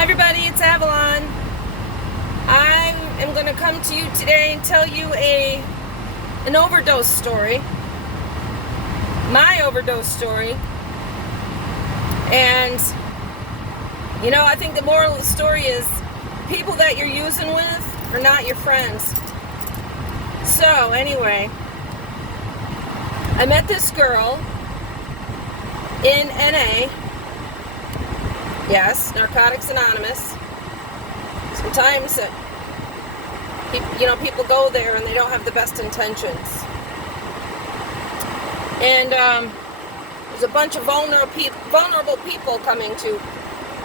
Hi everybody, it's Avalon. I am going to come to you today and tell you an overdose story. My overdose story. And, I think the moral of the story is people that you're using with are not your friends. So, anyway, I met this girl in NA. Yes, Narcotics Anonymous. Sometimes, people go there and they don't have the best intentions. And there's a bunch of vulnerable people coming to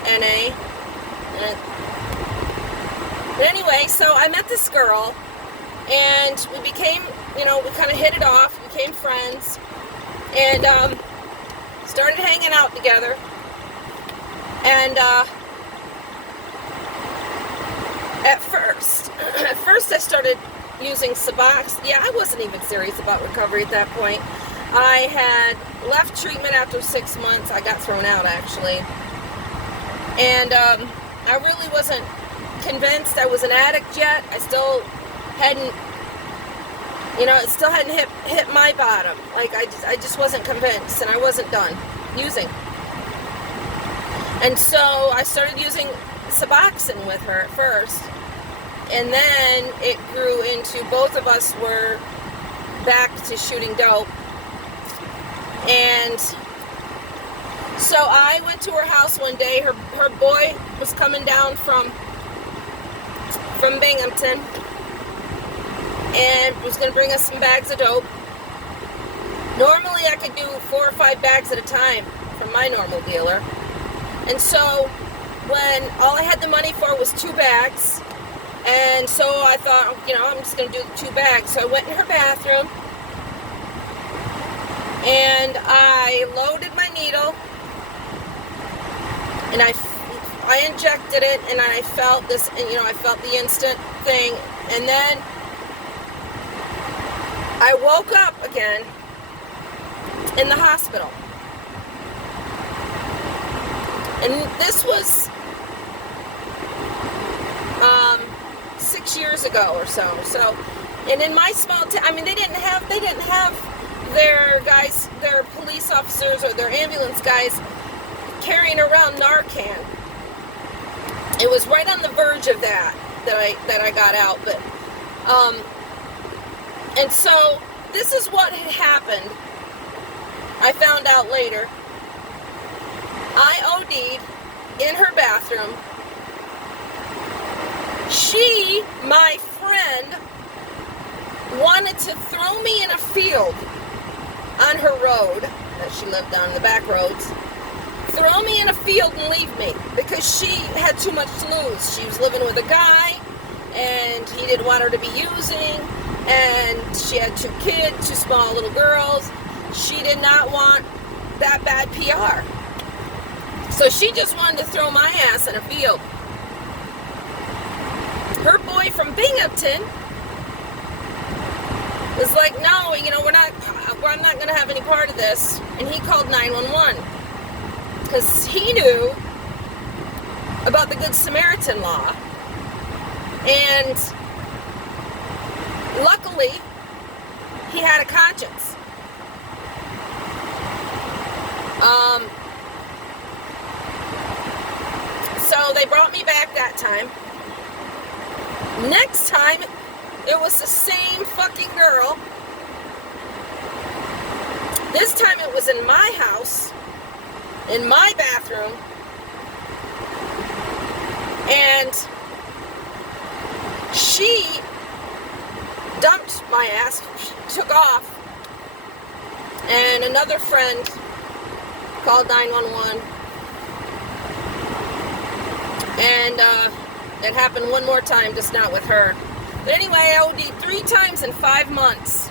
NA. But anyway, so I met this girl, and we became, we kind of hit it off, became friends, and started hanging out together. And at first I started using Subox. Yeah, I wasn't even serious about recovery at that point. I had left treatment after 6 months. I got thrown out, actually. And I really wasn't convinced I was an addict yet. I still hadn't, it still hadn't hit my bottom. Like, I just wasn't convinced, and I wasn't done using. And so I started using Suboxone with her at first, and then it grew into both of us were back to shooting dope. And so I went to her house one day. Her boy was coming down from Binghamton and was going to bring us some bags of dope. Normally I could do 4 or 5 bags at a time from my normal dealer. And so when all I had the money for was 2 bags, and so I thought, I'm just going to do the 2 bags. So I went in her bathroom, and I loaded my needle, and I injected it, and I felt this, I felt the instant thing, and then I woke up again in the hospital. And this was 6 years ago or so. So, and in my small town, they didn't have their guys, their police officers or their ambulance guys carrying around Narcan. It was right on the verge of that I got out. But and so this is what had happened. I found out later. I OD'd in her bathroom. She, my friend, wanted to throw me in a field on her road that she lived on, the back roads. Throw me in a field and leave me because she had too much to lose. She was living with a guy, and he didn't want her to be using, and she had 2 kids, 2 small little girls. She did not want that bad PR. So she just wanted to throw my ass in a field. Her boy from Binghamton was like, no, I'm not going to have any part of this. And he called 911 because he knew about the Good Samaritan law. And luckily, he had a conscience. So they brought me back that time. Next time, it was the same fucking girl. This time it was in my house, in my bathroom, and she dumped my ass, took off, and another friend called 911. And it happened one more time, just not with her. But anyway, I OD'd 3 times in 5 months.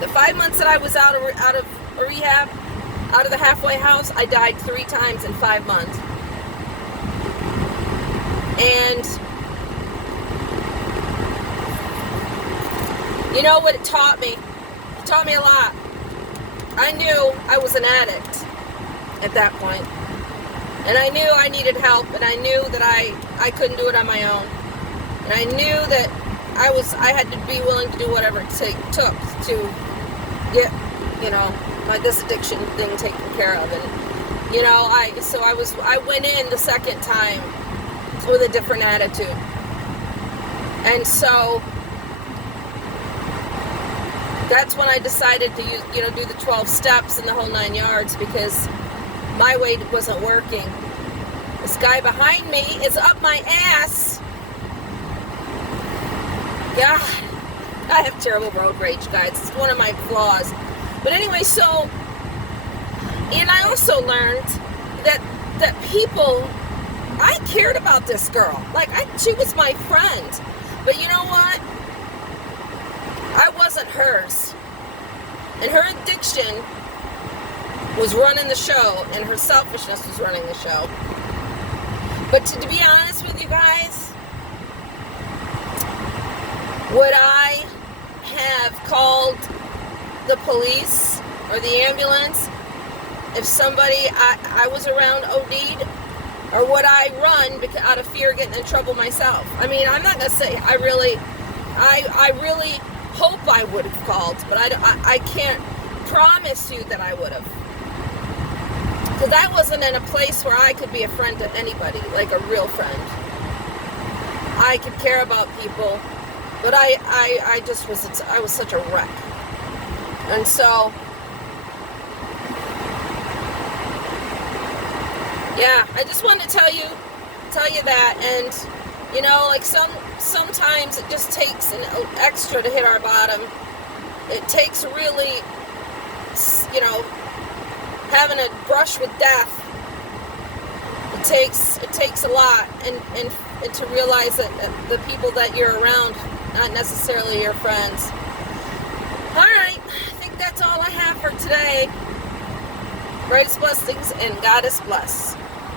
The 5 months that I was out of rehab, out of the halfway house, I died 3 times in 5 months. And you know what it taught me? It taught me a lot. I knew I was an addict at that point. And I knew I needed help, and I knew that I couldn't do it on my own. And I knew that I had to be willing to do whatever it took to get, this addiction thing taken care of. And, I went in the second time with a different attitude. And so that's when I decided to do the 12 steps and the whole 9 yards, because my way wasn't working. This guy behind me is up my ass. God, I have terrible road rage, guys. It's one of my flaws. But anyway, and I also learned that people, I cared about this girl. Like, she was my friend. But you know what? I wasn't hers. And her addiction was running the show, and her selfishness was running the show. But to be honest with you guys, would I have called the police or the ambulance if somebody I was around OD'd? Or would I run out of fear of getting in trouble myself? I mean, I'm not going to say I really hope I would have called, but I can't promise you that I would have. Because I wasn't in a place where I could be a friend to anybody, like a real friend. I could care about people, but I was such a wreck. And so, yeah, I just wanted to tell you that. And sometimes it just takes an extra to hit our bottom. It takes really, having a brush with death. It takes a lot, and to realize that the people that you're around, not necessarily your friends. All right, I think that's all I have for today. Greatest blessings, and God is blessed.